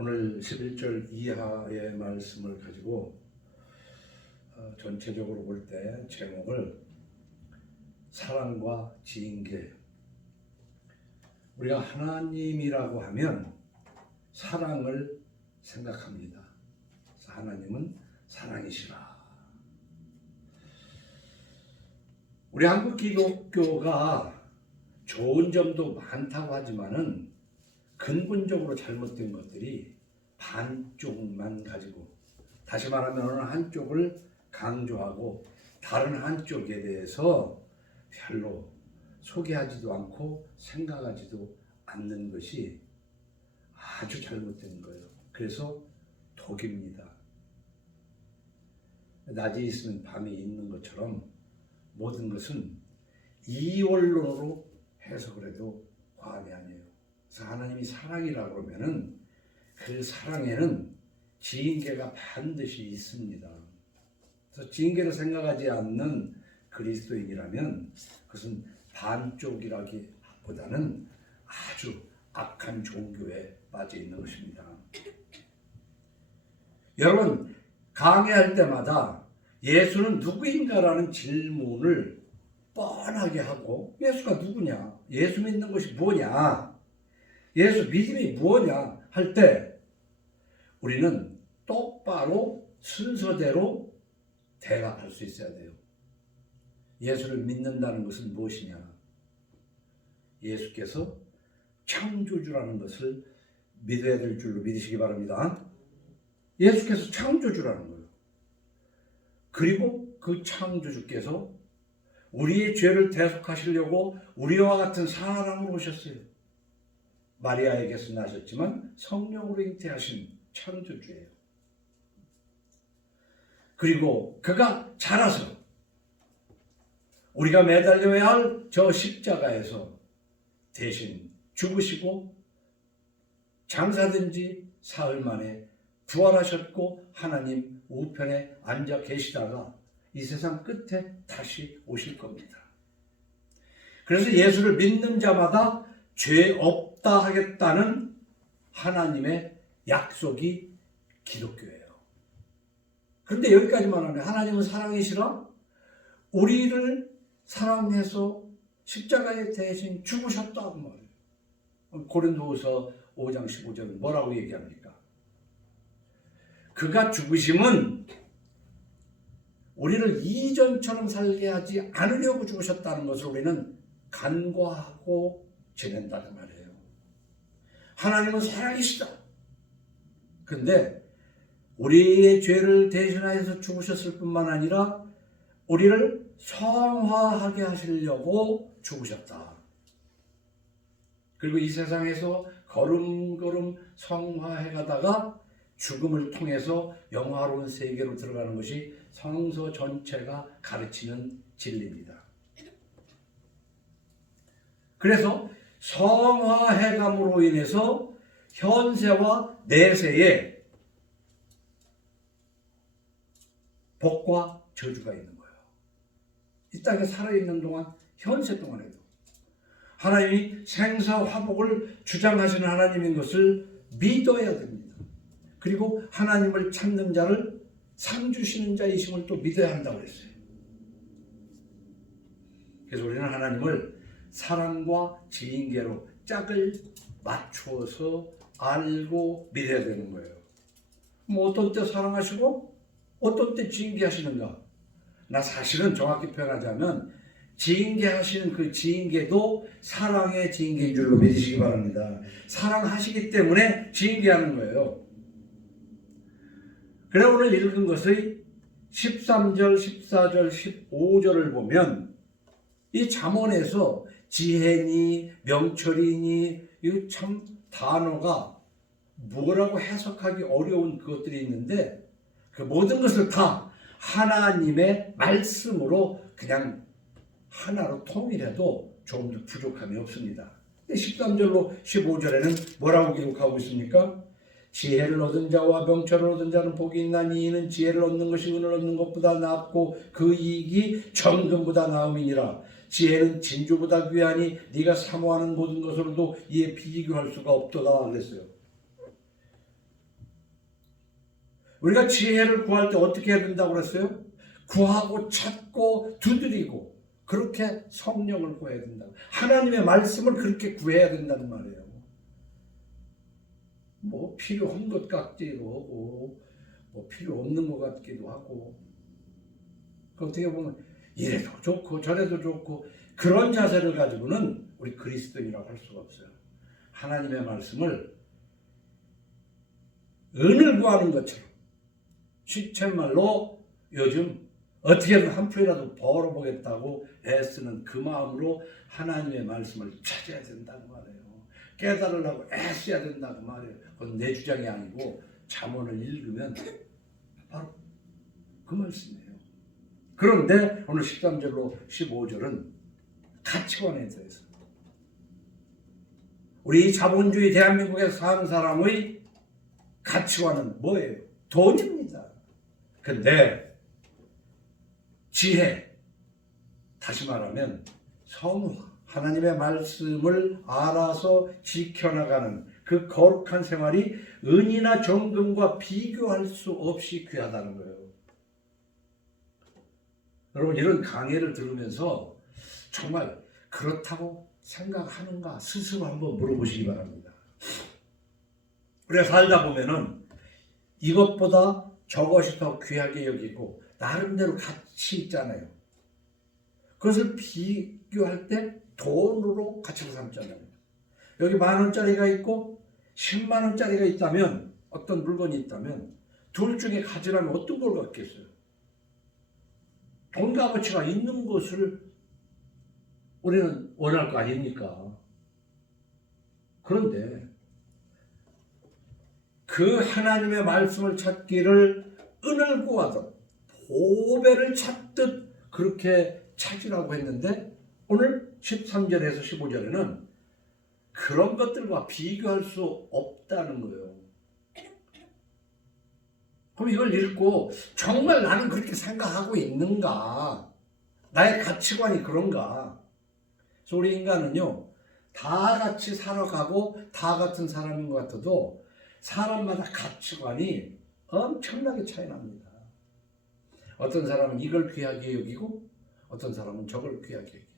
오늘 11절 이하의 말씀을 가지고 전체적으로 볼 때 제목을 사랑과 지인계. 우리가 하나님이라고 하면 사랑을 생각합니다. 하나님은 사랑이시라. 우리 한국 기독교가 좋은 점도 많다고 하지만은 근본적으로 잘못된 것들이 반쪽만 가지고, 다시 말하면 어느 한쪽을 강조하고 다른 한쪽에 대해서 별로 소개하지도 않고 생각하지도 않는 것이 아주 잘못된 거예요. 그래서 독입니다. 낮이 있으면 밤이 있는 것처럼 모든 것은 이원론으로 해석을 해도 과언이 아니에요. 그래서 하나님이 사랑이라고 그러면은 그 사랑에는 지인계가 반드시 있습니다. 그래서 지인계를 생각하지 않는 그리스도인이라면 그것은 반쪽이라기보다는 아주 악한 종교에 빠져 있는 것입니다. 여러분, 강의할 때마다 예수는 누구인가라는 질문을 뻔하게 하고, 예수가 누구냐? 예수 믿는 것이 뭐냐? 예수 믿음이 뭐냐? 할 때 우리는 똑바로 순서대로 대답할 수 있어야 돼요. 예수를 믿는다는 것은 무엇이냐? 예수께서 창조주라는 것을 믿어야 될 줄로 믿으시기 바랍니다. 예수께서 창조주라는 거예요. 그리고 그 창조주께서 우리의 죄를 대속하시려고 우리와 같은 사람으로 오셨어요. 마리아에게서 나셨지만 성령으로 잉태하신 창조주예요. 그리고 그가 자라서 우리가 매달려야 할 저 십자가에서 대신 죽으시고 장사된 지 사흘 만에 부활하셨고 하나님 우편에 앉아 계시다가 이 세상 끝에 다시 오실 겁니다. 그래서 예수를 믿는 자마다 죄 없다 하겠다는 하나님의 약속이 기독교예요. 그런데 여기까지만 하면 하나님은 사랑이시라 우리를 사랑해서 십자가에 대신 죽으셨다 그 말이에요. 고린도후서 5장 15절은 뭐라고 얘기합니까? 그가 죽으심은 우리를 이전처럼 살게 하지 않으려고 죽으셨다는 것을 우리는 간과하고 지낸다는 말이에요. 하나님은 사랑이시다. 그런데 우리의 죄를 대신하여서 죽으셨을 뿐만 아니라 우리를 성화하게 하시려고 죽으셨다. 그리고 이 세상에서 걸음걸음 성화해 가다가 죽음을 통해서 영화로운 세계로 들어가는 것이 성서 전체가 가르치는 진리입니다. 그래서 성화해감으로 인해서 현세와 내세에 복과 저주가 있는 거예요. 이 땅에 살아있는 동안, 현세 동안에도 하나님이 생사화복을 주장하시는 하나님인 것을 믿어야 됩니다. 그리고 하나님을 찾는 자를 상 주시는 자이심을 또 믿어야 한다고 그랬어요. 그래서 우리는 하나님을 사랑과 지인계로 짝을 맞추어서 알고 믿어야 되는 거예요. 뭐 어떤 때 사랑하시고 어떤 때 지인계하시는가? 나 사실은 정확히 표현하자면 지인계하시는 그 지인계도 사랑의 지인계인 줄로 믿으시기 바랍니다. 사랑하시기 때문에 지인계하는 거예요. 그래 오늘 읽은 것의 13절, 14절, 15절을 보면 이 잠언에서 지혜니 명철이니 이 참 단어가 뭐라고 해석하기 어려운 그것들이 있는데 그 모든 것을 다 하나님의 말씀으로 그냥 하나로 통일해도 조금도 부족함이 없습니다. 13절로 15절에는 뭐라고 기록하고 있습니까? 지혜를 얻은 자와 명철을 얻은 자는 복이 있나니 이는 지혜를 얻는 것이 은을 얻는 것보다 낫고 그 이익이 정금보다 나음이니라. 지혜는 진주보다 귀하니 네가 사모하는 모든 것으로도 이에 비교할 수가 없도다 그랬어요. 우리가 지혜를 구할 때 어떻게 해야 된다고 그랬어요? 구하고 찾고 두드리고 그렇게 성령을 구해야 된다. 하나님의 말씀을 그렇게 구해야 된다는 말이에요. 뭐 필요한 것 같기도 하고 뭐 필요 없는 것 같기도 하고 어떻게 보면 이래도 좋고 저래도 좋고 그런 자세를 가지고는 우리 그리스도인이라고 할 수가 없어요. 하나님의 말씀을 은을 구하는 것처럼 시쳇말로 요즘 어떻게든 한 푼이라도 벌어보겠다고 애쓰는 그 마음으로 하나님의 말씀을 찾아야 된다고 말해요. 깨달으려고 애써야 된다고 말해요. 그건 내 주장이 아니고 잠언을 읽으면 바로 그 말씀이에요. 그런데 오늘 13절로 15절은 가치관에 대해서 우리 자본주의 대한민국에서 사는 사람의 가치관은 뭐예요? 돈입니다. 근데 지혜, 다시 말하면 성화, 하나님의 말씀을 알아서 지켜나가는 그 거룩한 생활이 은이나 정금과 비교할 수 없이 귀하다는 거예요. 여러분 이런 강의를 들으면서 정말 그렇다고 생각하는가 스스로 한번 물어보시기 바랍니다. 우리가 살다 보면은 이것보다 저것이 더 귀하게 여기고 나름대로 가치 있잖아요. 그것을 비교할 때 돈으로 가치를 삼잖아요. 여기 10,000원짜리가 있고 100,000원짜리가 있다면 어떤 물건이 있다면 둘 중에 가지라면 어떤 걸 갖겠어요? 돈 값어치가 있는 것을 우리는 원할 거 아닙니까? 그런데 그 하나님의 말씀을 찾기를 은을 구하듯 보배를 찾듯 그렇게 찾으라고 했는데 오늘 13절에서 15절에는 그런 것들과 비교할 수 없다는 거예요. 그럼 이걸 읽고 정말 나는 그렇게 생각하고 있는가? 나의 가치관이 그런가? 그래서 우리 인간은요 다 같이 살아가고 다 같은 사람인 것 같아도 사람마다 가치관이 엄청나게 차이 납니다. 어떤 사람은 이걸 귀하게 여기고 어떤 사람은 저걸 귀하게 여기고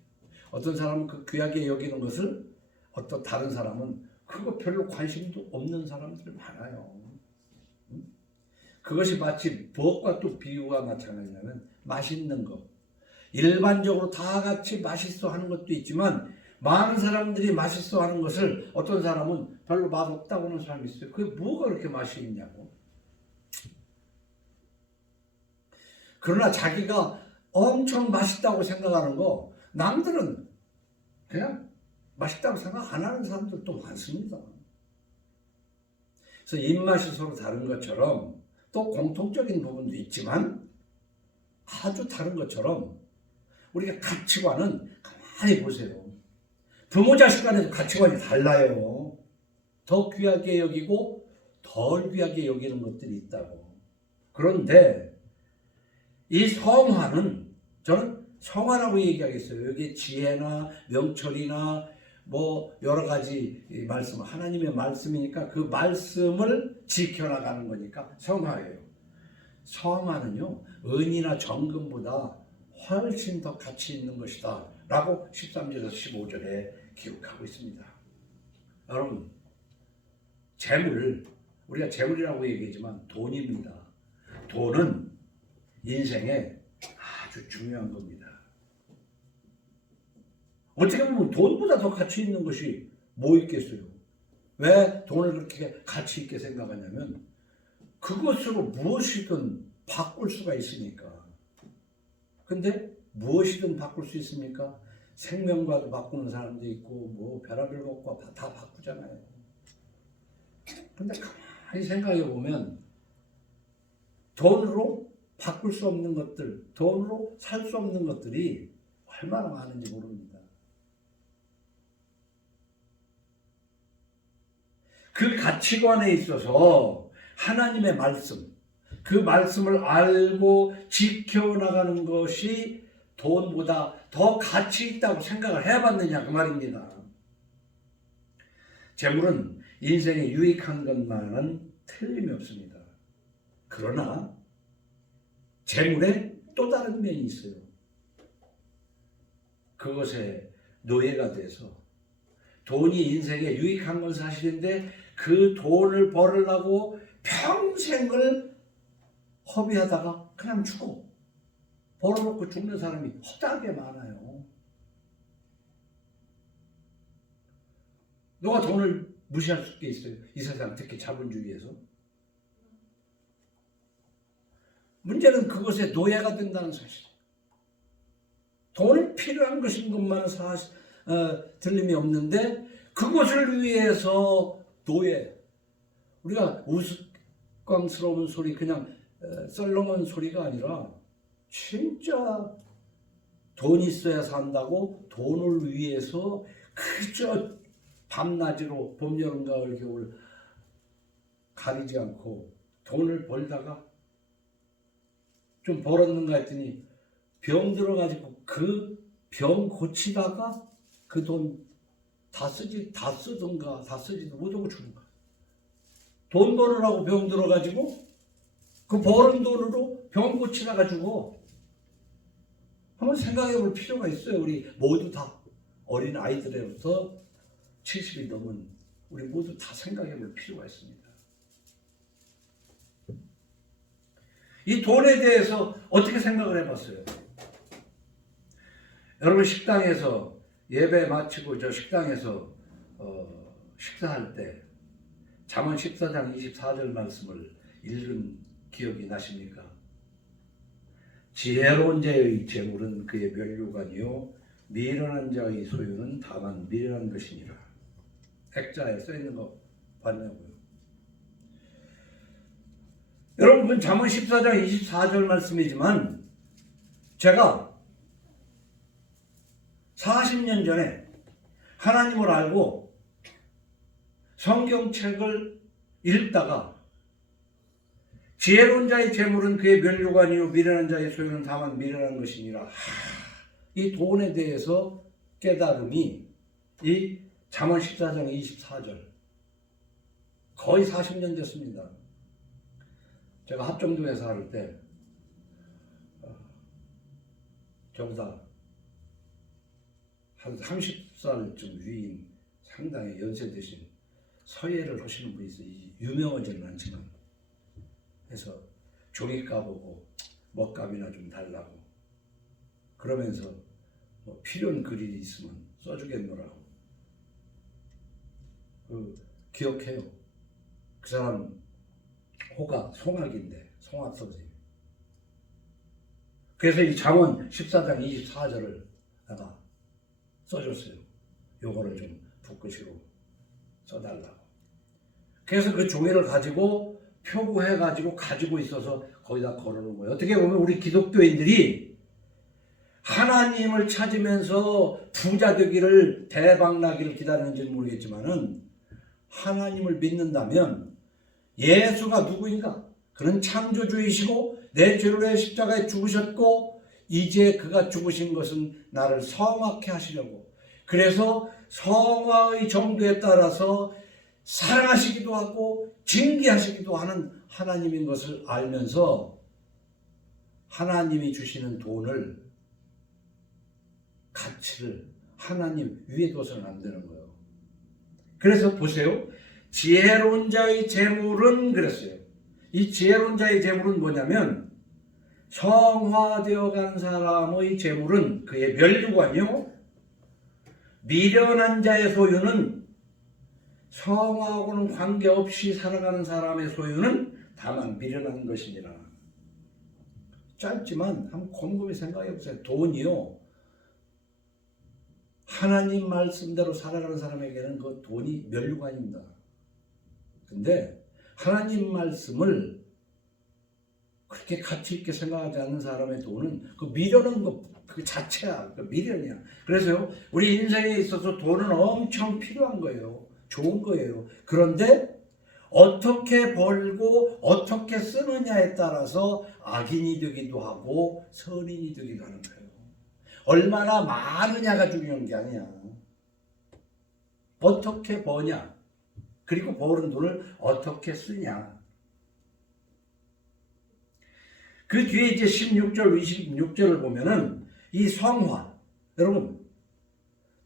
어떤 사람은 그 귀하게 여기는 것을 어떤 다른 사람은 그거 별로 관심도 없는 사람들 많아요. 그것이 마치 무엇과 또 비유가 마찬가지냐면 맛있는 거. 일반적으로 다 같이 맛있어 하는 것도 있지만 많은 사람들이 맛있어 하는 것을 어떤 사람은 별로 맛없다고 하는 사람이 있어요. 그게 뭐가 그렇게 맛이 있냐고. 그러나 자기가 엄청 맛있다고 생각하는 거 남들은 그냥 맛있다고 생각 안 하는 사람들도 많습니다. 그래서 입맛이 서로 다른 것처럼 또 공통적인 부분도 있지만 아주 다른 것처럼 우리가 가치관은 가만히 보세요. 부모 자식 간에도 가치관이 달라요. 더 귀하게 여기고 덜 귀하게 여기는 것들이 있다고. 그런데 이 성화는 저는 성화라고 얘기하겠어요. 여기 지혜나 명철이나 뭐 여러 가지 말씀, 하나님의 말씀이니까 그 말씀을 지켜나가는 거니까 성화예요. 성화는요 은이나 정금보다 훨씬 더 가치 있는 것이다 라고 13절에서 15절에 기록하고 있습니다. 여러분 재물, 우리가 재물이라고 얘기하지만 돈입니다. 돈은 인생에 아주 중요한 겁니다. 어떻게 보면 돈보다 더 가치 있는 것이 뭐 있겠어요? 왜 돈을 그렇게 가치 있게 생각하냐면 그것으로 무엇이든 바꿀 수가 있으니까. 근데 무엇이든 바꿀 수 있습니까? 생명과도 바꾸는 사람도 있고 뭐 별의별 것과 다 바꾸잖아요. 근데 가만히 생각해 보면 돈으로 바꿀 수 없는 것들, 돈으로 살 수 없는 것들이 얼마나 많은지 모릅니다. 그 가치관에 있어서 하나님의 말씀, 그 말씀을 알고 지켜나가는 것이 돈보다 더 가치 있다고 생각을 해봤느냐 그 말입니다. 재물은 인생에 유익한 것만은 틀림이 없습니다. 그러나 재물에 또 다른 면이 있어요. 그것에 노예가 돼서 돈이 인생에 유익한 건 사실인데 그 돈을 벌으려고 평생을 허비하다가 그냥 죽어. 벌어놓고 죽는 사람이 허다하게 많아요. 누가 돈을 무시할 수 있어요? 이 세상 특히 자본주의에서. 문제는 그것에 노예가 된다는 사실. 돈이 필요한 것인 것만은 틀림이 없는데 그것을 위해서 노예. 우리가 우스꽝스러운 소리 그냥 썰렁한 소리가 아니라 진짜 돈 있어야 산다고 돈을 위해서 그저 밤낮으로 봄, 여름, 가을, 겨울 가리지 않고 돈을 벌다가 좀 벌었는가 했더니 병 들어가지고 그 병 고치다가 그 돈 다 쓰든가 다 쓰지도 못하고 죽는 거야. 돈 벌으라고 병 들어가지고 그 버는 돈으로 병 고치다가 죽어. 한번 생각해 볼 필요가 있어요. 우리 모두 다 어린 아이들로부터 70이 넘은 우리 모두 다 생각해 볼 필요가 있습니다. 이 돈에 대해서 어떻게 생각을 해봤어요? 여러분 식당에서 예배 마치고 저 식당에서 식사할 때 잠언 14장 24절 말씀을 읽은 기억이 나십니까? 지혜로운 자의 재물은 그의 면류관이요 미련한 자의 소유는 다만 미련한 것이니라. 액자에 써있는 거 봤냐고요? 여러분 그건 잠언 14장 24절 말씀이지만 제가 40년 전에 하나님을 알고 성경책을 읽다가 지혜로운 자의 재물은 그의 면류관이요 미련한 자의 소유는 다만 미련한 것이니라. 이 돈에 대해서 깨달음이 이 잠언 14장 24절 거의 40년 됐습니다. 제가 합정동에 살 때 저보다 한 30살쯤 위인 상당히 연세 드신 서예를 하시는 분이 있어요. 유명하지는 않지만 그래서 종이 까보고 먹값이나 좀 달라고 그러면서 뭐 필요한 글이 있으면 써주겠노라고 기억해요. 그 사람 호가 송악인데 송악 선생님. 그래서 이 잠언 14장 24절을 내가 써줬어요. 요거를 좀 붓글씨로 써달라고. 그래서 그 종이를 가지고 표구해가지고 가지고 있어서 거기다 걸어놓은 거예요. 어떻게 보면 우리 기독교인들이 하나님을 찾으면서 부자 되기를 대박 나기를 기다리는지는 모르겠지만은 하나님을 믿는다면 예수가 누구인가? 그는 창조주이시고 내 죄를 위해 십자가에 죽으셨고 이제 그가 죽으신 것은 나를 성하게 하시려고. 그래서 성화의 정도에 따라서 사랑하시기도 하고 징계하시기도 하는 하나님인 것을 알면서 하나님이 주시는 돈을 가치를 하나님 위에 둬서는 안 되는 거예요. 그래서 보세요. 지혜로운 자의 재물은 그랬어요. 이 지혜로운 자의 재물은 뭐냐면 성화되어 간 사람의 재물은 그의 면류관이요 미련한 자의 소유는 성화하고는 관계없이 살아가는 사람의 소유는 다만 미련한 것이니라. 짧지만 한번 곰곰이 생각해 보세요. 돈이요 하나님 말씀대로 살아가는 사람에게는 그 돈이 면류관입니다. 근데 하나님 말씀을 그렇게 가치 있게 생각하지 않는 사람의 돈은 그 미련한 것 그 자체야. 그 미련이야. 그래서요 우리 인생에 있어서 돈은 엄청 필요한 거예요. 좋은 거예요. 그런데 어떻게 벌고 어떻게 쓰느냐에 따라서 악인이 되기도 하고 선인이 되기도 하는 거예요. 얼마나 많으냐가 중요한 게 아니야. 어떻게 버냐 그리고 버는 돈을 어떻게 쓰냐. 그 뒤에 이제 16절, 26절을 보면은 이 성화, 여러분,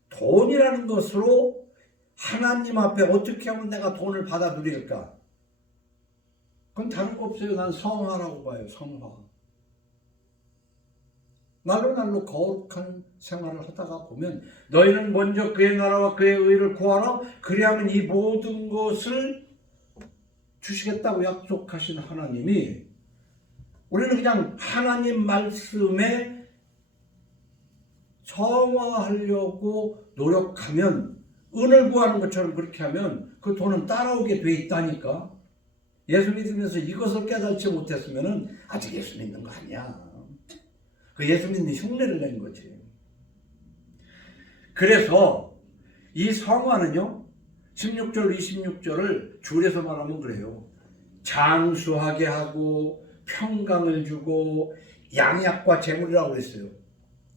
돈이라는 것으로 하나님 앞에 어떻게 하면 내가 돈을 받아 누릴까? 그건 다른 거 없어요. 난 성화라고 봐요. 성화. 날로 날로 거룩한 생활을 하다가 보면 너희는 먼저 그의 나라와 그의 의를 구하라. 그리하면 이 모든 것을 주시겠다고 약속하신 하나님이, 우리는 그냥 하나님 말씀에 성화하려고 노력하면, 은을 구하는 것처럼 그렇게 하면 그 돈은 따라오게 돼 있다니까. 예수 믿으면서 이것을 깨닫지 못했으면 아직 예수 믿는 거 아니야. 그 예수 믿는 흉내를 낸 거지. 그래서 이 성화는요, 16절, 26절을 줄여서 말하면 그래요. 장수하게 하고 평강을 주고 양약과 재물이라고 그랬어요.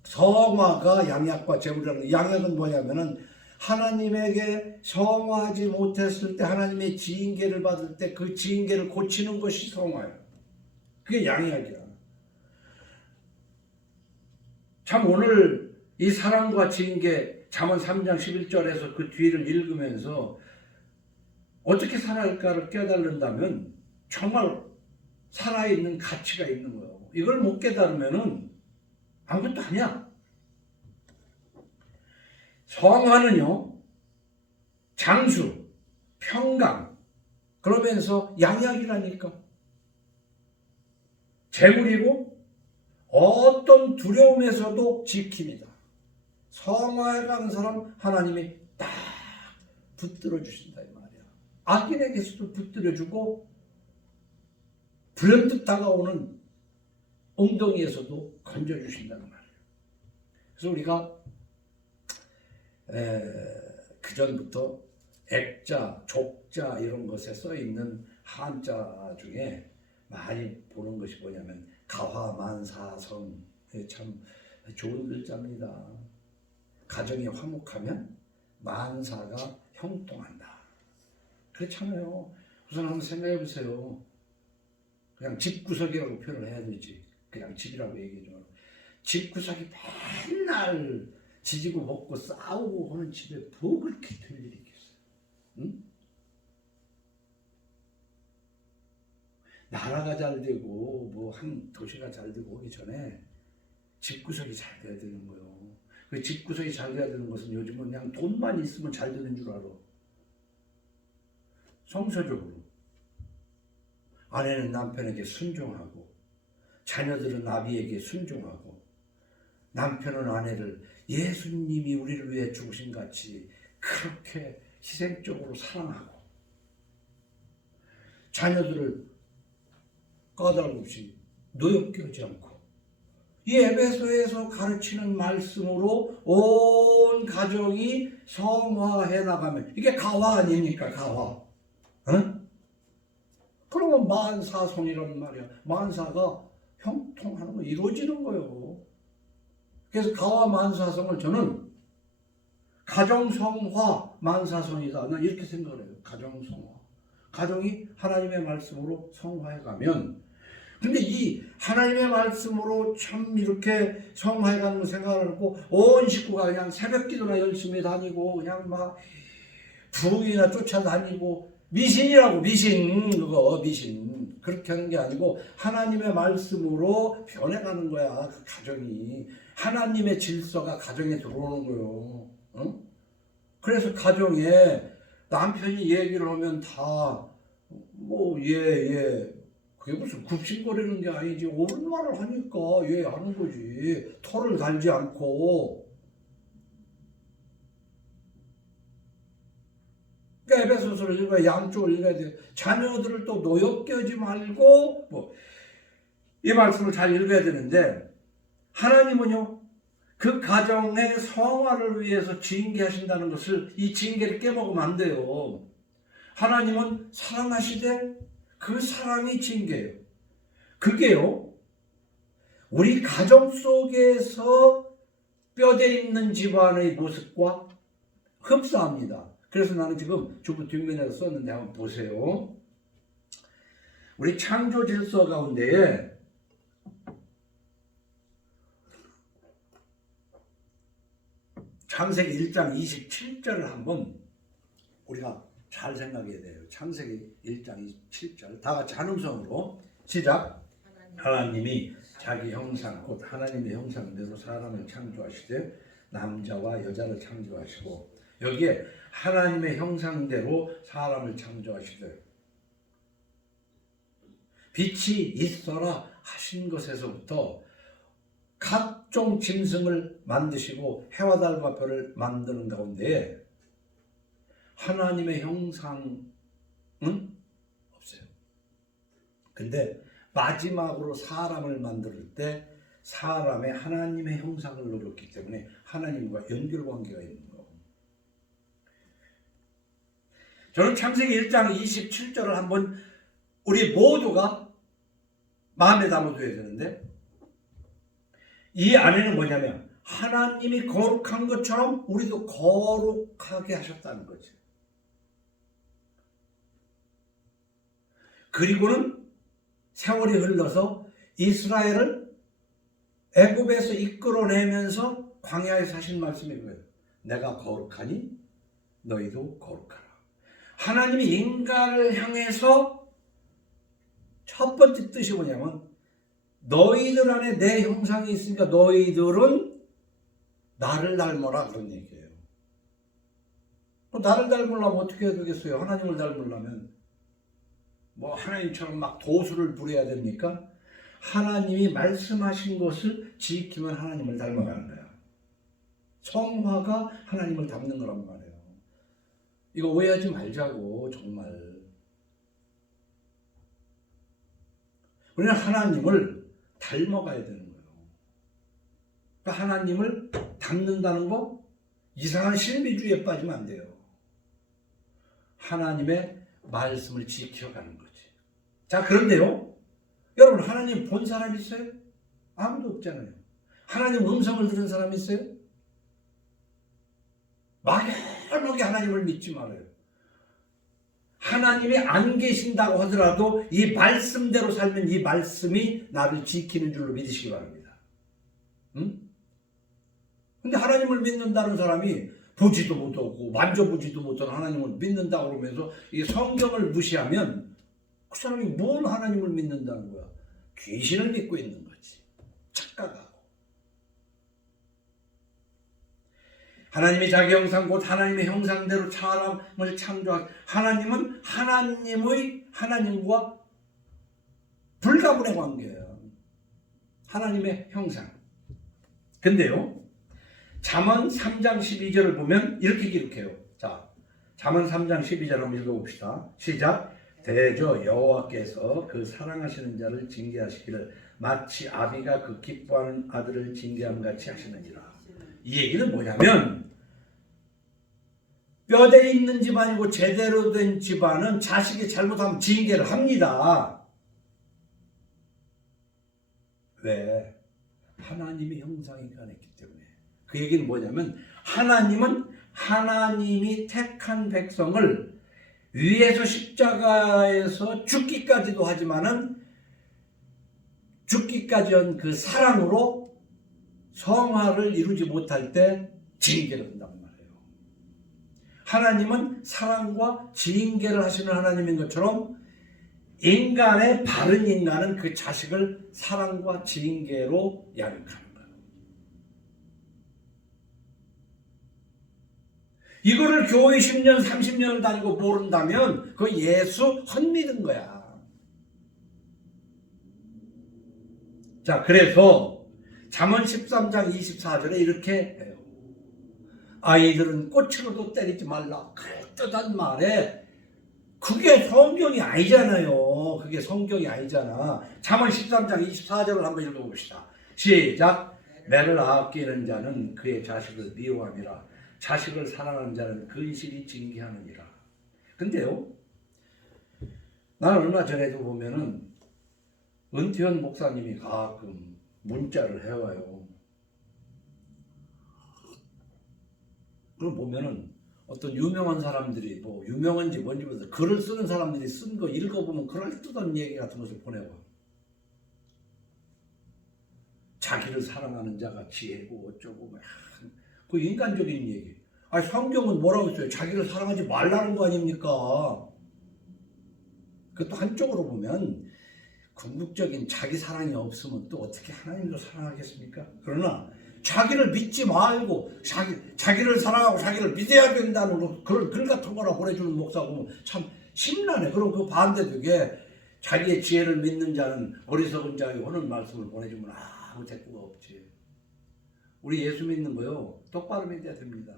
성화가 양약과 재물이라는, 양약은 뭐냐면은 하나님에게 성화하지 못했을 때 하나님의 징계를 받을 때 그 징계를 고치는 것이 성화예요. 그게 양약이야. 참 오늘 이 사랑과 징계, 잠언 3장 11절에서 그 뒤를 읽으면서 어떻게 살아갈까를 깨달는다면 정말 살아있는 가치가 있는 거예요. 이걸 못 깨달으면 아무것도 아니야. 성화는요, 장수, 평강, 그러면서 양약이라니까. 재물이고 어떤 두려움에서도 지킵니다. 성화에 가는 사람 하나님이 딱 붙들어 주신다 이 말이야. 악인에게서도 붙들어 주고 불현듯 다가오는 엉덩이에서도 건져 주신다는 말이에요. 그래서 우리가 그 전부터 액자, 족자 이런 것에 써 있는 한자 중에 많이 보는 것이 뭐냐면 가화만사성, 참 좋은 글자입니다. 가정이 화목하면 만사가 형통한다. 그렇잖아요. 우선 한번 생각해 보세요. 그냥 집구석이라고 표현을 해야 되지. 그냥 집이라고 얘기하지 말고. 집구석이 맨날 지지고 먹고 싸우고 하는 집에 뭐 그렇게 될 일이 있겠어요? 응? 나라가 잘 되고 뭐 한 도시가 잘 되고 오기 전에 집구석이 잘 돼야 되는 거예요. 그 집구석이 잘 돼야 되는 것은 요즘은 그냥 돈만 있으면 잘 되는 줄 알아. 성서적으로 아내는 남편에게 순종하고 자녀들은 아비에게 순종하고 남편은 아내를 예수님이 우리를 위해 죽으신 같이 그렇게 희생적으로 사랑하고 자녀들을 까닭없이 노엽게 하지 않고 이 에베소에서 가르치는 말씀으로 온 가정이 성화해 나가면 이게 가화 아닙니까? 가화. 응? 그러면 만사성이란 말이야. 만사가 형통하는 거 이루어지는 거예요. 그래서 가화 만사성을 저는 가정성화 만사성이다. 난 이렇게 생각을 해요. 가정성화. 가정이 하나님의 말씀으로 성화해 가면, 근데 이 하나님의 말씀으로 참 이렇게 성화해 가는 거 생각을 하고 온 식구가 그냥 새벽 기도나 열심히 다니고 그냥 막 부흥이나 쫓아다니고 미신이라고, 미신, 그거 미신 그렇게 하는 게 아니고 하나님의 말씀으로 변해가는 거야. 그 가정이 하나님의 질서가 가정에 들어오는 거예요. 응? 그래서 가정에 남편이 얘기를 하면 다 뭐 예 그게 무슨 굽신거리는 게 아니지, 옳은 말을 하니까 예 하는 거지. 털을 달지 않고. 그러니까 에베소서를 읽어야, 양쪽을 읽어야 돼요. 자녀들을 또 노엽게 하지 말고 뭐 이 말씀을 잘 읽어야 되는데, 하나님은요 그 가정의 성화를 위해서 징계하신다는 것을, 이 징계를 깨먹으면 안 돼요. 하나님은 사랑하시되 그 사랑이 징계예요. 그게요 우리 가정 속에서 뼈대 있는 집안의 모습과 흡사합니다. 그래서 나는 지금 주부 뒷면에서 썼는데 한번 보세요. 우리 창조 질서 가운데에 창세기 1장 27절을 한번 우리가 잘 생각해야 돼요. 창세기 1장 27절 다 같이 한 음성으로 시작. 하나님이 자기 형상 곧 하나님의 형상대로 사람을 창조하시되 남자와 여자를 창조하시고, 여기에 하나님의 형상대로 사람을 창조하시되 빛이 있어라 하신 것에서부터 각종 짐승을 만드시고 해와 달과 별을 만드는 가운데 하나님의 형상은 없어요. 근데 마지막으로 사람을 만들 때 사람의 하나님의 형상을 노렸기 때문에 하나님과 연결관계가 있는 거. 저는 창세기 1장 27절을 한번 우리 모두가 마음에 담아둬야 되는데, 이 안에는 뭐냐면 하나님이 거룩한 것처럼 우리도 거룩하게 하셨다는 거죠. 그리고는 세월이 흘러서 이스라엘을 애굽에서 이끌어내면서 광야에서 하신 말씀이 뭐예요? 내가 거룩하니 너희도 거룩하라. 하나님이 인간을 향해서 첫 번째 뜻이 뭐냐면 너희들 안에 내 형상이 있으니까 너희들은 나를 닮아라, 그런 얘기예요. 나를 닮으려면 어떻게 해야 되겠어요? 하나님을 닮으려면 뭐 하나님처럼 막 도수를 부려야 됩니까? 하나님이 말씀하신 것을 지키면 하나님을 닮아가는 거야. 성화가 하나님을 닮는 거란 말이에요. 이거 오해하지 말자고, 정말. 우리는 하나님을 닮아가야 되는 거예요. 그러니까 하나님을 닮는다는 거 이상한 신비주의에 빠지면 안 돼요. 하나님의 말씀을 지켜가는 거지. 자, 그런데요, 여러분, 하나님 본 사람 있어요? 아무도 없잖아요. 하나님 음성을 들은 사람 있어요? 막연하게 하나님을 믿지 말아요. 하나님이 안 계신다고 하더라도 이 말씀대로 살면 이 말씀이 나를 지키는 줄로 믿으시기 바랍니다. 근데 하나님을 믿는다는 사람이 보지도 못하고 만져보지도 못하는 하나님을 믿는다고 그러면서 이 성경을 무시하면 그 사람이 뭔 하나님을 믿는다는 거야? 귀신을 믿고 있는 거지. 착각하고. 하나님이 자기 형상 곧 하나님의 형상대로 사람을 창조한 하나님은 하나님과 불가분의 관계예요. 하나님의 형상. 근데요, 잠언 3장 12절을 보면 이렇게 기록해요. 자, 잠언 3장 12절 한번 읽어봅시다. 시작. 대저 여호와께서 그 사랑하시는 자를 징계하시기를 마치 아비가 그 기뻐하는 아들을 징계함 같이 하시느니라. 이 얘기는 뭐냐면 뼈대 있는 집안이고 제대로 된 집안은 자식이 잘못하면 징계를 합니다. 왜? 하나님의 형상이 인간했기 때문에. 그 얘기는 뭐냐면 하나님은 하나님이 택한 백성을 위에서 십자가에서 죽기까지도 하지만은 죽기까지 한 그 사랑으로 성화를 이루지 못할 때 징계를 한단 말이에요. 하나님은 사랑과 징계를 하시는 하나님인 것처럼 인간의 바른 인간은 그 자식을 사랑과 징계로 양육하는 거예요. 이거를 교회 10년, 30년을 다니고 모른다면 그 예수 헛믿은 거야. 자, 그래서 잠언 13장 24절에 이렇게 해요. 아이들은 꽃으로도 때리지 말라. 그럴듯한 말에 그게 성경이 아니잖아요. 그게 성경이 아니잖아. 잠언 13장 24절을 한번 읽어봅시다. 시작. 매를 아끼는 자는 그의 자식을 미워함이라. 자식을 사랑하는 자는 근실이 징계하느니라. 근데요, 나는 얼마 전에도 보면은 은퇴현 목사님이 가끔 문자를 해와요. 그걸 보면은 어떤 유명한 사람들이 뭐 유명한지 뭔지 모르겠어 글을 쓰는 사람들이 쓴 거 읽어보면 그럴듯한 얘기 같은 것을 보내와. 자기를 사랑하는 자가 지혜고 어쩌고 막 그 인간적인 얘기. 아니 성경은 뭐라고 했어요? 자기를 사랑하지 말라는 거 아닙니까? 그것도 한쪽으로 보면 궁극적인 자기 사랑이 없으면 또 어떻게 하나님도 사랑하겠습니까? 그러나 자기를 믿지 말고 자기를 사랑하고 자기를 믿어야 된다는 그런 글 같은 거나 보내주는 목사 보면 참 심란해. 그럼 그 반대쪽에 자기의 지혜를 믿는 자는 어리석은 자에게 오는 말씀을 보내주면 아무 대꾸가 없지. 우리 예수 믿는 거요 똑바로 믿어야 됩니다.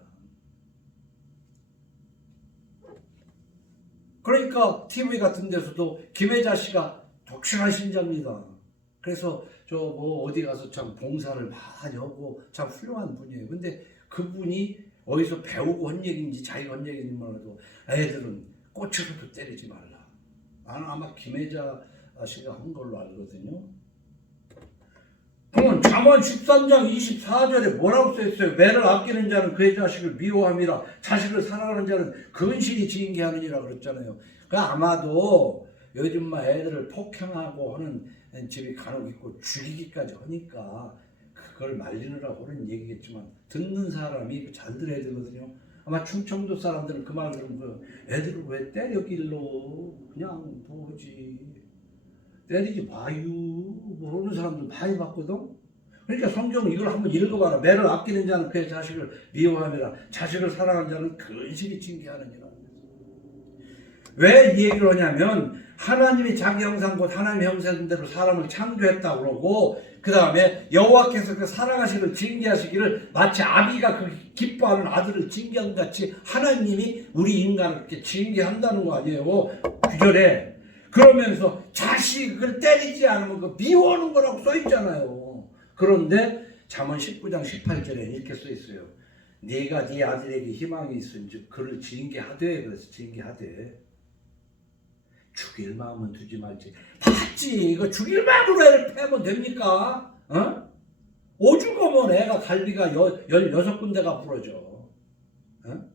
그러니까 TV 같은 데서도 김혜자 씨가 독실한 신자입니다. 그래서 저 뭐 어디 가서 참 봉사를 많이 하고 참 훌륭한 분이에요. 근데 그분이 어디서 배우고 한 얘기인지 자기가 한 얘기인지 몰라도 애들은 꼬치로도 때리지 말라. 나는 아마 김혜자 씨가 한 걸로 알거든요. 그러면 잠언 13장 24절에 뭐라고 써있어요? 매를 아끼는 자는 그의 자식을 미워함이라 자식을 사랑하는 자는 근실이 징계하느니라 그랬잖아요. 그 아마도 요즘 막 애들을 폭행하고 하는 집이 간혹 있고 죽이기까지 하니까 그걸 말리느라고 하는 얘기겠지만 듣는 사람이 잘 들어야 되거든요. 아마 충청도 사람들은 그 말 들으면 그 애들을 왜 때려 길러 그냥 보지 때리지 마유 모르는 사람들 많이 봤거든. 그러니까 성경 이걸 한번 읽어봐라. 매를 아끼는 자는 그의 자식을 미워함이라 자식을 사랑하는 자는 근실이 징계하느니라. 왜 이 얘기를 하냐면 하나님이 자기 형상 곧 하나님의 형상대로 사람을 창조했다고 그러고 그 다음에 여호와께서 그 사랑하시기를 징계하시기를 마치 아비가 그 기뻐하는 아들을 징계한 같이 하나님이 우리 인간을 그렇게 징계한다는 거 아니에요. 9절에 그러면서 자식을 때리지 않으면 그 미워하는 거라고 써있잖아요. 그런데 잠언 19장 18절에 이렇게 써있어요. 네가 네 아들에게 희망이 있은즉 그를 징계하되 그래서 징계하되 죽일 마음은 두지 말지. 봤지. 이거 죽일 마음으로 애를 패면 됩니까? 어? 오죽하면 애가 갈비가 16군데가 부러져. 어?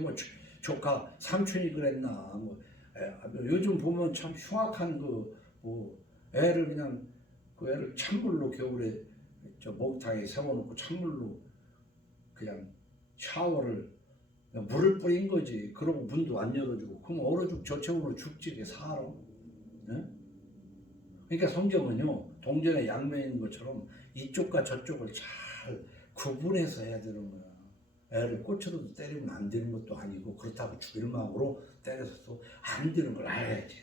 뭐 조카 삼촌이 그랬나. 뭐 요즘 보면 참 흉악한 뭐 애를 그냥 그 애를 찬물로 겨울에 저 목욕탕에 세워놓고 찬물로 그냥 샤워를 물을 뿌린 거지. 그러고 문도 안 열어주고 그럼 얼어 저체온으로 죽지. 그게 살아. 네? 그러니까 성경은요 동전의 양면인 것처럼 이쪽과 저쪽을 잘 구분해서 해야 되는 거야. 애를 꼬치로도 때리면 안 되는 것도 아니고 그렇다고 죽일 마음으로 때려서도 안 되는 걸 알아야지.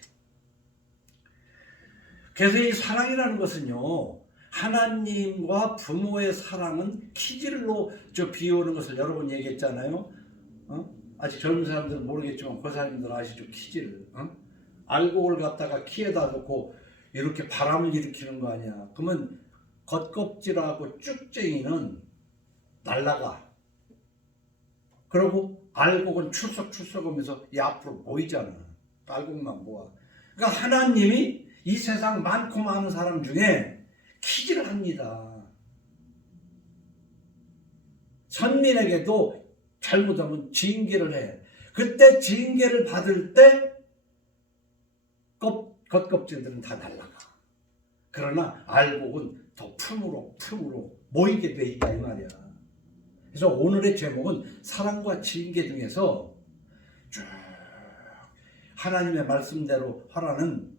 그래서 이 사랑이라는 것은요 하나님과 부모의 사랑은 키질로 비유하는 것을 여러 번 얘기했잖아요. 아직 젊은 사람들은 모르겠지만 고사님들 아시죠? 키질. 알코올 갖다가 키에다 놓고 이렇게 바람을 일으키는 거 아니야. 그러면 겉껍질하고 쭉쟁이는 날라가. 그리고 알곡은 출석하면서 이 앞으로 보이잖아. 알곡만 모아. 그러니까 하나님이 이 세상 많고 많은 사람 중에 키질을 합니다. 선민에게도 잘못하면 징계를 해. 그때 징계를 받을 때 겉껍질들은 다 날아가. 그러나 알곡은 더 품으로 모이게 돼 있다 이 말이야. 그래서 오늘의 제목은 사랑과 징계 중에서 쭉 하나님의 말씀대로 하라는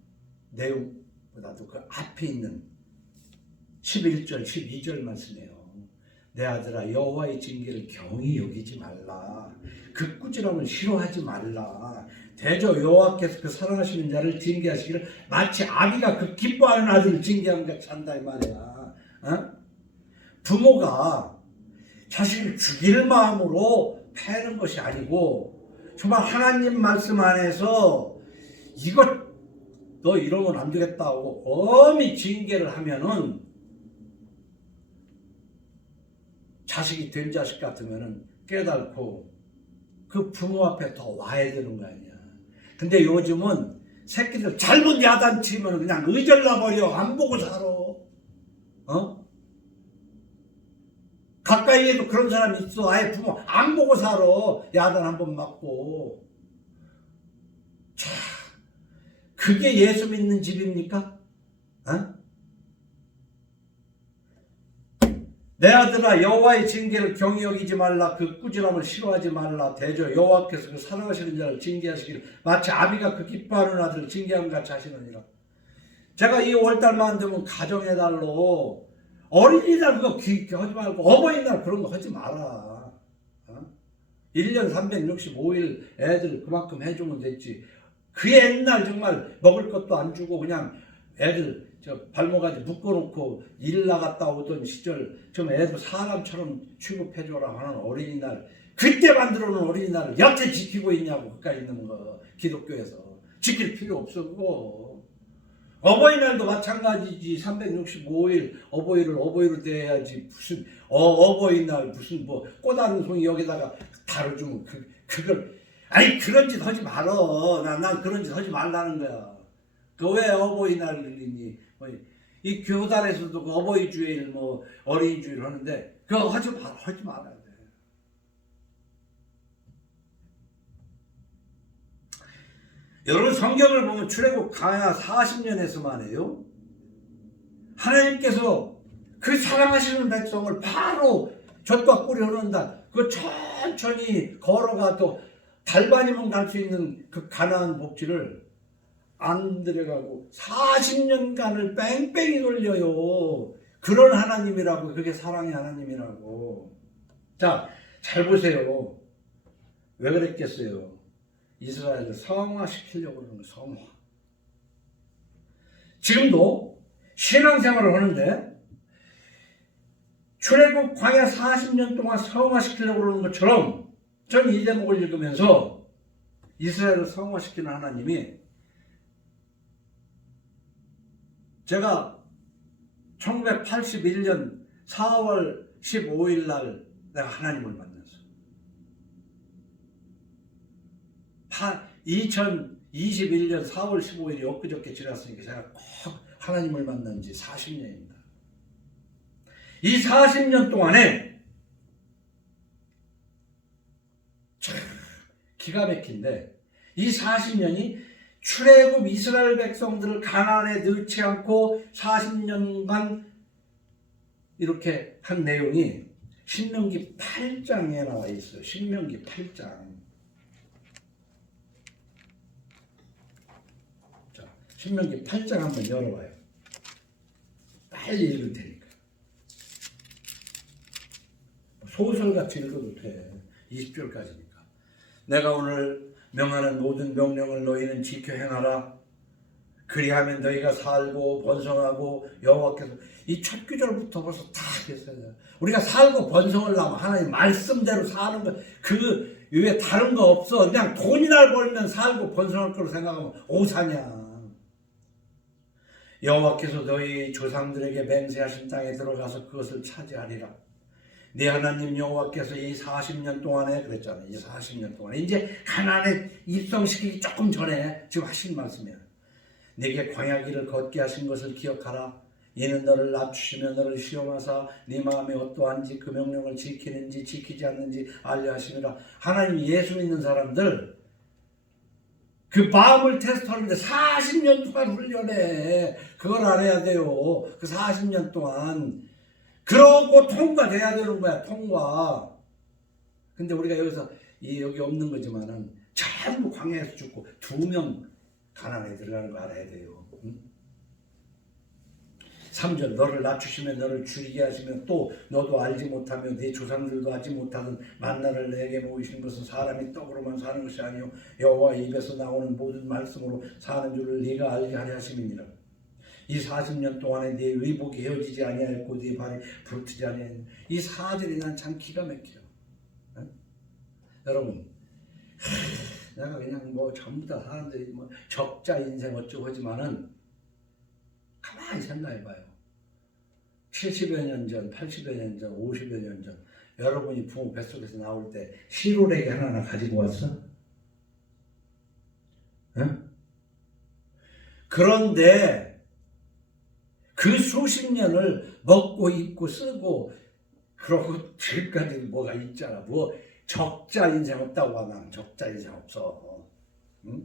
내용보다도 그 앞에 있는 11절 12절 말씀이에요. 내 아들아 여호와의 징계를 경히 여기지 말라. 그 꾸지람을 싫어하지 말라. 대저 여호와께서 그 사랑하시는 자를 징계하시기를 마치 아비가 그 기뻐하는 아들을 징계하는 같이 한다 이 말이야. 부모가 자식을 죽일 마음으로 패는 것이 아니고 정말 하나님 말씀 안에서 이것 너 이러면 안 되겠다고 엄히 징계를 하면은 자식이 된 자식 같으면은 깨닫고 그 부모 앞에 더 와야 되는 거 아니야. 근데 요즘은 새끼들 잘못 야단치면 그냥 의절나버려. 안 보고 살아. 가까이에도 그런 사람이 있어. 아예 부모 안 보고 살아. 야단 한 번 맞고. 자, 그게 예수 믿는 집입니까? 내 아들아 여호와의 징계를 경히 여기지 말라. 그 꾸지람을 싫어하지 말라. 대저 여호와께서 그 사랑하시는 자를 징계하시기를 마치 아비가 그 기뻐하는 아들을 징계함 같이 하시느니라. 제가 이 월달만 되면 가정의 달로 어린이날 그거 하지 말고 어버이날 그런 거 하지 마라. 1년 365일 애들 그만큼 해주면 됐지. 그 옛날 정말 먹을 것도 안 주고 그냥 애들 발목까지 묶어놓고 일 나갔다 오던 시절 좀 애들 사람처럼 취급해줘라 하는 어린이날, 그때 만들어 놓은 어린이날을 여태 지키고 있냐고. 가까이 있는 거 기독교에서 지킬 필요 없어. 그거 어버이날도 마찬가지지. 365일 어버이로 대해야지. 무슨 어버이날 무슨 뭐 꽃 한 송이 여기다가 다뤄주면 그걸 아니 그런 짓 하지 말어. 난 그런 짓 하지 말라는 거야. 그 왜 어버이날이니? 이 교단에서도 그 어버이 주일 뭐 어린이 주일 하는데 그거 하지 말아야 돼. 여러분 성경을 보면 출애굽 강야 40년에서만 해요. 하나님께서 그 사랑하시는 백성을 바로 젖과 꿀이 흐른다. 그 천천히 걸어가도 달반이면 갈 수 있는 그 가나안 복지를 안 들어가고 40년간을 뺑뺑이 돌려요. 그런 하나님이라고. 그게 사랑의 하나님이라고. 자, 잘 보세요. 왜 그랬겠어요? 이스라엘을 성화시키려고 그러는 거예요. 성화. 지금도 신앙생활을 하는데 출애굽 광야 40년 동안 성화시키려고 그러는 것처럼 저는 이 대목을 읽으면서 이스라엘을 성화시키는 하나님이, 제가 1981년 4월 15일 날 내가 하나님을 만났어요. 2021년 4월 15일이 엊그저께 지났으니까 제가 꼭 하나님을 만난 지 40년입니다. 이 40년 동안에 참 기가 막힌데, 이 40년이 출애굽 이스라엘 백성들을 가나안에 넣지 않고 40년간 이렇게 한 내용이 신명기 8장에 나와 있어요. 신명기 8장. 자, 신명기 8장 한번 열어봐요. 빨리 읽을 테니까. 소설같이 읽어도 돼. 20절까지니까. 내가 오늘 명하는 모든 명령을 너희는 지켜 행하라. 그리하면 너희가 살고 번성하고 여호와께서, 이 첫 구절부터 벌써 다 했어요. 우리가 살고 번성을 하면 하나님 말씀대로 사는 거, 그 외에 다른 거 없어. 그냥 돈이나 벌면 살고 번성할 거로 생각하면 오사냐. 여호와께서 너희 조상들에게 맹세하신 땅에 들어가서 그것을 차지하리라. 네 하나님 여호와께서 이 40년 동안에 그랬잖아요. 이 40년 동안에 이제 가나안에 입성시키기 조금 전에 지금 하신 말씀이에요. 네게 광야길을 걷게 하신 것을 기억하라. 이는 너를 낮추시며 너를 시험하사 네 마음에 어떠한지 그 명령을 지키는지 지키지 않는지 알려 하시니라. 하나님 예수 믿는 사람들 그 마음을 테스트하는데 40년 동안 훈련해. 그걸 알아야 돼요. 그 40년 동안 그러고 통과돼야 되는 거야. 통과. 근데 우리가 여기서 여기 없는 거지만은 전부 광야에서 죽고 2명 가나안에 들어가는 거 알아야 돼요. 3절 너를 낮추시며 너를 줄이게 하시며 또 너도 알지 못하며 네 조상들도 알지 못하던 만나를 내게 모이신 것은 사람이 떡으로만 사는 것이 아니요 여호와의 입에서 나오는 모든 말씀으로 사는 줄을 네가 알게 하려 하심이니라. 이 40년 동안에 네 의복이 헤어지지 아니하였고 네 발이 부르트지 아니하였느냐. 이 4절이 난 참 기가 막혀요. 여러분, 내가 그냥 뭐 전부 다 사람들이 뭐 적자 인생 어쩌고 하지만은 가만히 생각해봐요. 70여 년 전, 80여 년 전, 50여 년 전 여러분이 부모 뱃속에서 나올 때 시루레기 하나나 가지고 왔어? 응? 그런데 그 수십 년을 먹고 입고 쓰고 그러고 지금까지 뭐가 있잖아. 뭐 적자 인생 없다고 하면 적자 인생 없어. 응?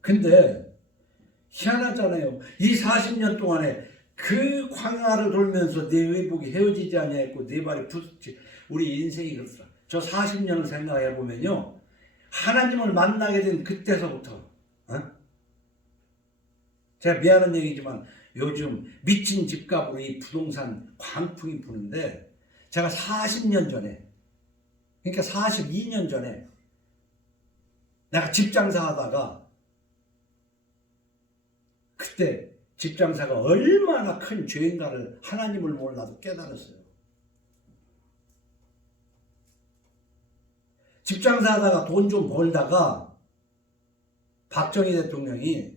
근데 희한하잖아요. 이 40년 동안에 그 광야를 돌면서 내 의복이 헤어지지 아니하였고 내 발이 부었지. 우리 인생이 그렇더라. 저 40년을 생각해 보면요, 하나님을 만나게 된 그때서부터, 제가 미안한 얘기지만 요즘 미친 집값으로 이 부동산 광풍이 부는데, 제가 40년 전에, 그러니까 42년 전에 내가 집장사 하다가, 그때 집장사가 얼마나 큰 죄인가를 하나님을 몰라도 깨달았어요. 집장사 하다가 돈 좀 벌다가 박정희 대통령이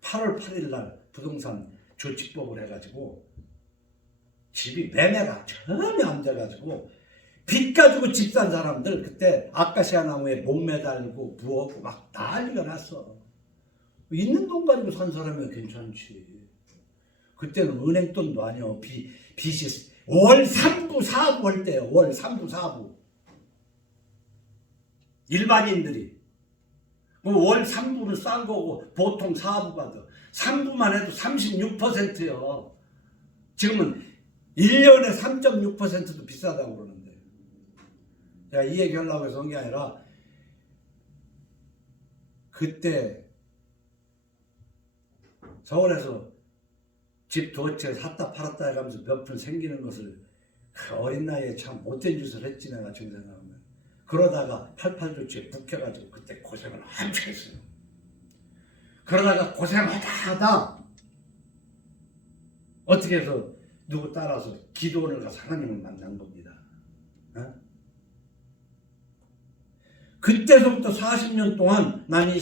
8월 8일 날 부동산 조치법을 해가지고 집이 매매가 전혀 안 돼가지고 빚 가지고 집 산 사람들 그때 아카시아 나무에 목 매달고 부어고 막 난리가 났어. 있는 돈 가지고 산 사람이면 괜찮지. 그때는 은행 돈도 아니요. 빚이 월 3부 4부 할 때요. 월 3부 4부. 일반인들이 월 3부는 싼 거고 보통 4부 받아. 3부만 해도 36%요. 지금은 1년에 3.6%도 비싸다고 그러는데, 제가 이 얘기 하려고 해서 한 게 아니라, 그때 서울에서 집 두 채 샀다 팔았다 해가면서 몇 푼 생기는 것을 그 어린 나이에 참 못된 짓을 했지, 내가 지금 생각하면. 그러다가 88조치에 묵혀가지고 그때 고생을 엄청 했어요. 그러다가 고생하다 어떻게 해서 누구 따라서 기도원을 가서 하나님을 만난 겁니다. 그때서부터 40년 동안 난 이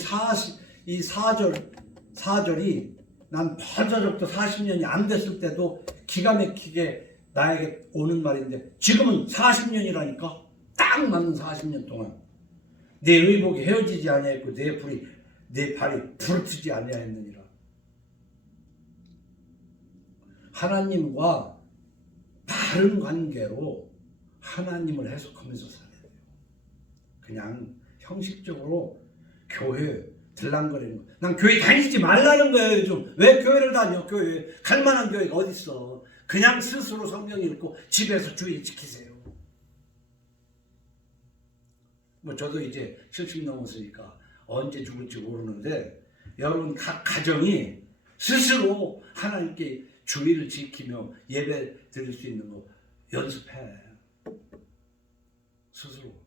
4절이 난 8절부터 40년이 안 됐을 때도 기가 막히게 나에게 오는 말인데, 지금은 40년이라니까. 딱 맞는 40년 동안 내 의복이 헤어지지 아니하였고 내 발이 부르트지 아니하였느니라. 하나님과 바른 관계로 하나님을 해석하면서 살아야 돼요. 그냥 형식적으로 교회 들랑거리는 거. 난 교회 다니지 말라는 거예요. 요즘 왜 교회를 다녀? 교회 갈 만한 교회가 어디 있어? 그냥 스스로 성경 읽고 집에서 주일 지키세요. 뭐 저도 이제 70 넘었으니까 언제 죽을지 모르는데, 여러분 각 가정이 스스로 하나님께 주의를 지키며 예배 드릴 수 있는 거 연습해. 스스로.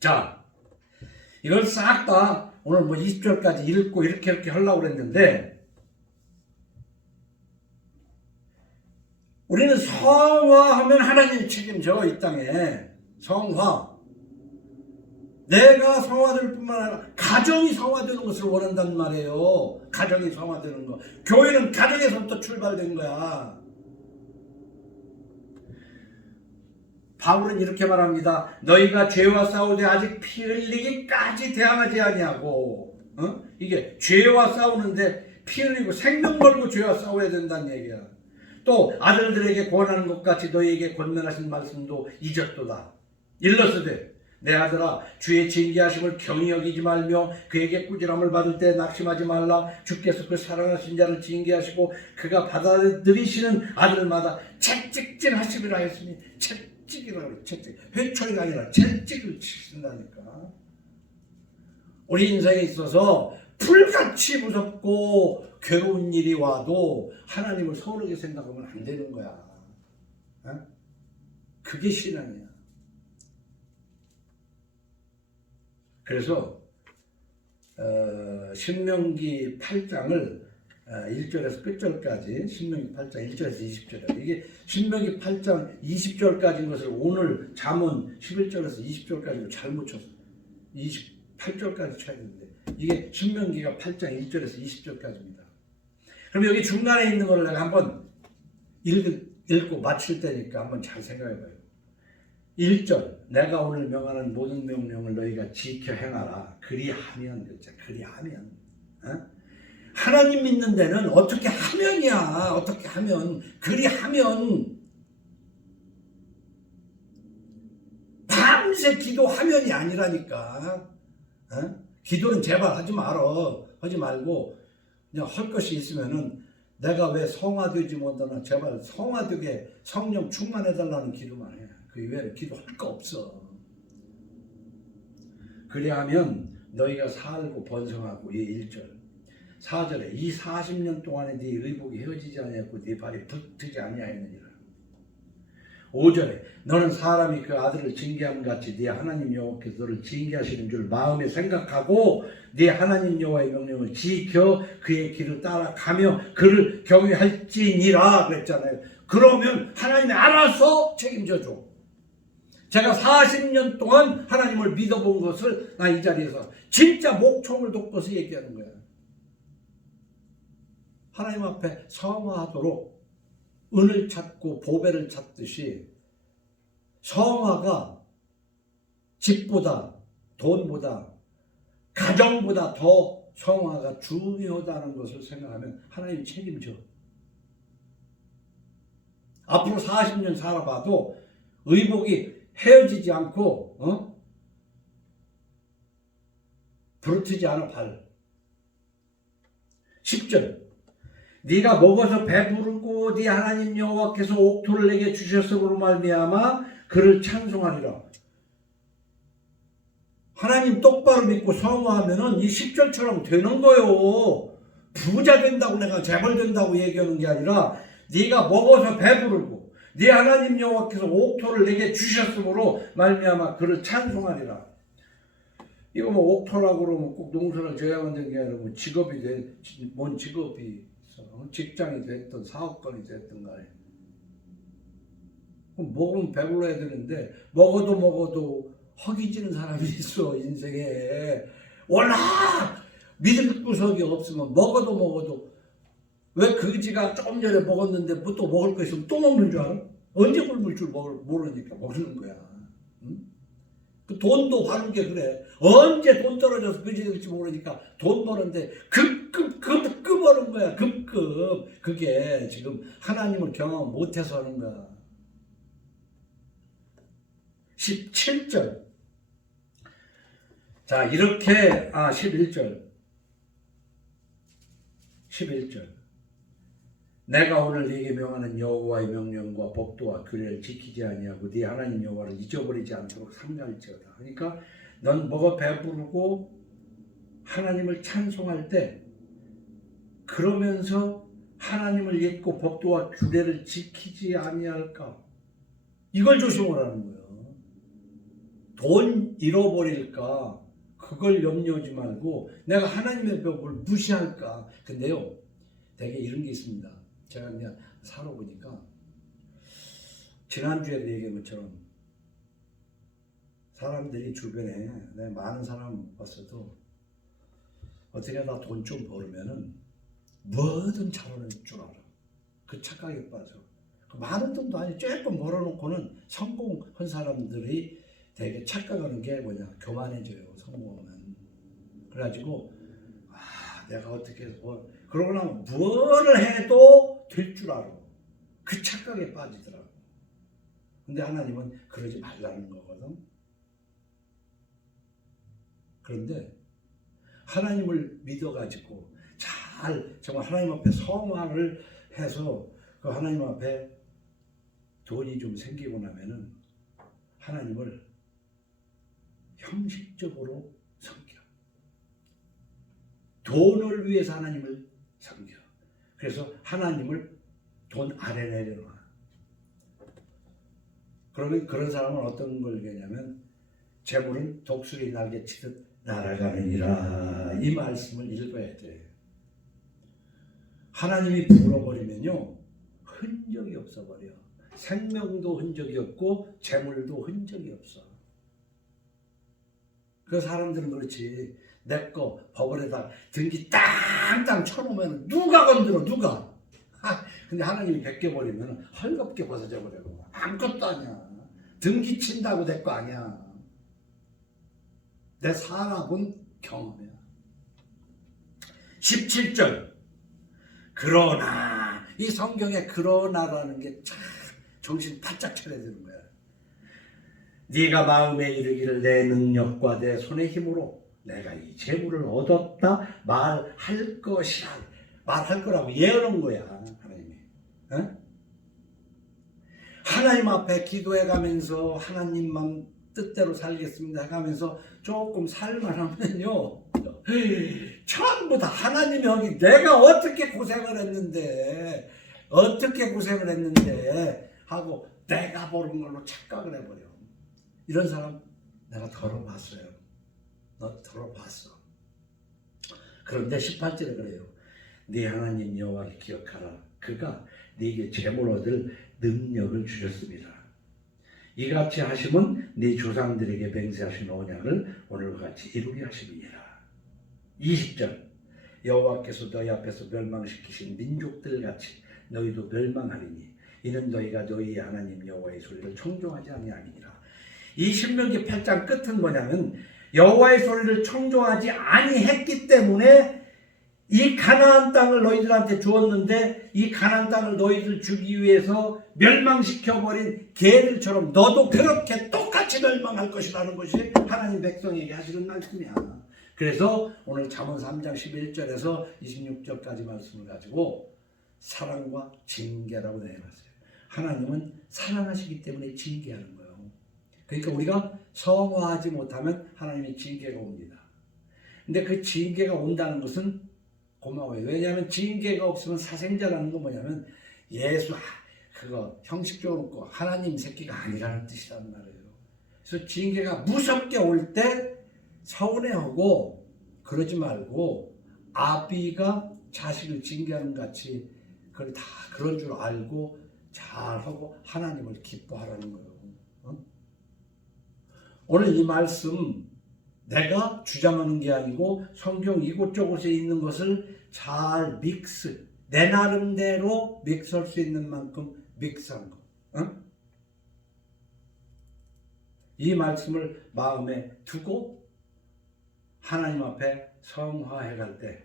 자, 이걸 싹 다 오늘 뭐 20절까지 읽고 이렇게 하려고 그랬는데, 우리는 성화하면 하나님이 책임져. 이 땅에 성화, 내가 성화될 뿐만 아니라 가정이 성화되는 것을 원한단 말이에요. 가정이 성화되는 거. 교회는 가정에서부터 출발된 거야. 바울은 이렇게 말합니다. 너희가 죄와 싸우되 아직 피 흘리기까지 대항하지 아니하고, 이게 죄와 싸우는데 피 흘리고 생명 걸고 죄와 싸워야 된다는 얘기야. 또 아들들에게 권하는 것 같이 너희에게 권면하신 말씀도 잊었도다. 일러스되 내 아들아, 주의 징계하심을 경히 여기지 말며 그에게 꾸지람을 받을 때 낙심하지 말라. 주께서 그 사랑하신 자를 징계하시고 그가 받아들이시는 아들마다 채찍질 하시리라 했으니, 채찍이라고 그래. 채찍. 회초리가 아니라 채찍을 치신다니까. 우리 인생에 있어서 불같이 무섭고 괴로운 일이 와도 하나님을 서운하게 생각하면 안 되는 거야. 그게 신앙이야. 그래서 신명기 8장을 1절에서 끝절까지, 신명기 8장 1절에서 20절, 이게 신명기 8장 20절까지인 것을 오늘 잠언 11절에서 20절까지로 잘못 쳤어. 28절까지 쳐야 되는데 이게 신명기가 8장 1절에서 20절까지입니다. 그럼 여기 중간에 있는 걸 내가 한번 읽고 마칠 때니까 한번 잘 생각해봐요. 1절, 내가 오늘 명하는 모든 명령을 너희가 지켜 행하라. 그리하면, 그렇죠? 그리하면. 하나님 믿는 데는 어떻게 하면이야. 어떻게 하면. 그리하면. 밤새 기도하면이 아니라니까. 기도는 제발 하지 말어. 하지 말고 그냥 할 것이 있으면은 내가 왜 성화되지 못하나 제발 성화되게 성령 충만해달라는 기도만 해. 그 이외에 기도할 거 없어. 그래야하면 너희가 살고 번성하고 이 1절 4절에 이 40년 동안에 네 의복이 헤어지지 아니하고 네 발이 붙지 아니하였느니라. 5절에 너는 사람이 그 아들을 징계함 같이 네 하나님 여호와께서 너를 징계하시는 줄 마음에 생각하고 네 하나님 여호와의 명령을 지켜 그의 길을 따라가며 그를 경외할지니라 그랬잖아요. 그러면 하나님이 알아서 책임져 줘. 제가 40년 동안 하나님을 믿어본 것을 나 이 자리에서 진짜 목청을 돋궈서 얘기하는 거야. 하나님 앞에 성화하도록 은을 찾고 보배를 찾듯이 성화가 집보다 돈보다 가정보다 더 성화가 중요하다는 것을 생각하면 하나님이 책임져. 앞으로 40년 살아봐도 의복이 헤어지지 않고 부르트지 않아 발. 10절 네가 먹어서 배부르고 네 하나님 여호와께서 옥토를 내게 주셨으므로 말미암아 그를 찬송하리라. 하나님 똑바로 믿고 성화하면은 이 10절처럼 되는 거요. 부자 된다고 내가 재벌 된다고 얘기하는 게 아니라 네가 먹어서 배부르고 네 하나님 여호와께서 옥토를 내게 주셨으므로 말미암아 그를 찬송하리라. 이거 뭐 옥토라고 그러면 꼭 농사를 져야만 되는 게 아니라 뭐 직업이 뭔 직업이 있어. 직장이 됐든 사업권이 됐든 간에 먹으면 배불러야 되는데 먹어도 허기지는 사람이 있어. 인생에 워낙 믿을 구석이 없으면 먹어도 왜 그지가 조금 전에 먹었는데 뭐 또 먹을 거 있으면 또 먹는 줄 알아? 언제 굶을 줄 모르니까 먹는 거야. 응? 그 돈도 하는 게 그래. 언제 돈 떨어져서 그지 될지 모르니까 돈 버는데 급급 하는 거야. 급급. 그게 지금 하나님을 경험 못해서 하는 거야. 17절. 자, 이렇게 11절. 내가 오늘 네게 명하는 여호와의 명령과 법도와 규례를 지키지 아니하고 네 하나님 여호와를 잊어버리지 않도록 삼갈지어다. 그러니까 넌 먹어 배부르고 하나님을 찬송할 때 그러면서 하나님을 잊고 법도와 규례를 지키지 아니할까? 이걸 조심하라는 거예요. 돈 잃어버릴까? 그걸 염려하지 말고 내가 하나님의 법을 무시할까? 근데요, 되게 이런 게 있습니다. 제가 그냥 살아보니까 지난주에도 얘기한 것처럼 사람들이 주변에 내가 많은 사람 봤어도 어떻게 하다 돈 좀 벌으면은 뭐든 잘하는 줄 알아. 그 착각에 빠져. 많은 돈도 아니 조금 벌어놓고는 성공한 사람들이 되게 착각하는 게 뭐냐, 교만해져요. 성공하면. 그래가지고 내가 어떻게 해서 그러고 나면 뭐를 해도 될 줄 알아. 그 착각에 빠지더라고. 근데 하나님은 그러지 말라는 거거든. 그런데 하나님을 믿어가지고 잘 정말 하나님 앞에 성화를 해서 그 하나님 앞에 돈이 좀 생기고 나면은 하나님을 형식적으로 섬겨. 돈을 위해서 하나님을 섬겨. 그래서 하나님을 돈 아래 내려놔. 그러면 그런 사람은 어떤 걸 얘기하냐면 재물은 독수리 날개 치듯 날아가느니라. 이 말씀을 읽어야 돼. 하나님이 불어버리면요 흔적이 없어버려. 생명도 흔적이 없고 재물도 흔적이 없어. 그 사람들은 그렇지. 내 거 버블에다 등기 땅땅 쳐놓으면 누가 건드려 누가. 근데 하나님이 벗겨버리면 헐겁게 벗어져 버려요. 아무것도 아니야. 등기 친다고 내 거 아니야. 내 살아본 경험이야. 17절. 그러나 이 성경에 그러나라는 게 참 정신 바짝 차려야 되는 거야. 네가 마음에 이르기를 내 능력과 내 손의 힘으로 내가 이 재물을 얻었다 말할 것이라. 말할 거라고 예언한 거야, 하나님이. 어? 하나님 앞에 기도해 가면서 하나님만 뜻대로 살겠습니다 해가면서 조금 살만하면요, 전부 다 하나님이 여기 내가 어떻게 고생을 했는데 하고 내가 보는 걸로 착각을 해버려. 이런 사람 내가 들어봤어요. 너 들어봤어. 그런데 18절에 그래요. 네 하나님 여호와를 기억하라. 그가 네게 재물 얻을 능력을 주셨습니다. 이같이 하심은 네 조상들에게 맹세하신 언약을 오늘과 같이 이루게 하심이니라. 20절 여호와께서 너희 앞에서 멸망시키신 민족들 같이 너희도 멸망하리니 이는 너희가 너희 하나님 여호와의 소리를 청종하지 아니함이니라. 이 신명기 8장 끝은 뭐냐면 여호와의 소리를 청종하지 아니했기 때문에 이 가나안 땅을 너희들한테 주었는데 이 가나안 땅을 너희들 주기 위해서 멸망시켜버린 개들처럼 너도 그렇게 똑같이 멸망할 것이라는 것이 하나님 백성에게 하시는 말씀이야. 그래서 오늘 잠언 3장 11절에서 26절까지 말씀을 가지고 사랑과 징계라고 내놨어요. 하나님은 사랑하시기 때문에 징계하는 거예요. 그러니까 우리가 성화하지 못하면 하나님의 징계가 옵니다. 근데 그 징계가 온다는 것은 고마워요. 왜냐하면 징계가 없으면 사생자라는 건 뭐냐면 예수 그거 형식적으로 거 하나님 새끼가 아니라는 뜻이란 말이에요. 그래서 징계가 무섭게 올 때 서운해하고 그러지 말고 아비가 자식을 징계하는 같이 그걸 다 그런 줄 알고 잘하고 하나님을 기뻐하라는 거예요. 어? 오늘 이 말씀 내가 주장하는 게 아니고 성경 이곳저곳에 있는 것을 잘 내 나름대로 믹스할 수 있는 만큼 믹스한 거. 어? 이 말씀을 마음에 두고 하나님 앞에 성화해 갈 때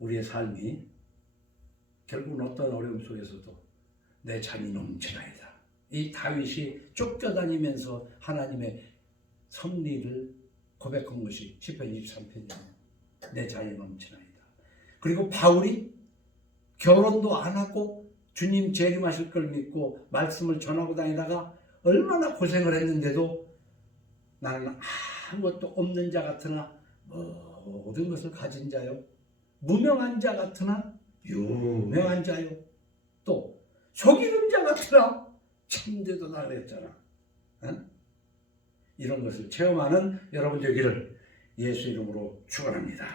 우리의 삶이 결국은 어떤 어려움 속에서도 내 잔이 넘치나이다. 이 다윗이 쫓겨다니면서 하나님의 섭리를 고백한 것이 시편 23편이에요. 내 잔이 넘치나이다. 그리고 바울이 결혼도 안 하고 주님 재림하실 걸 믿고 말씀을 전하고 다니다가 얼마나 고생을 했는데도 나는 아무것도 없는 자 같으나 모든 것을 가진 자요. 무명한 자 같으나 유명한 자요. 또 속이는 자 같으나 참되도 나 그랬잖아. 어? 이런 것을 체험하는 여러분 되기를 예수 이름으로 축원합니다.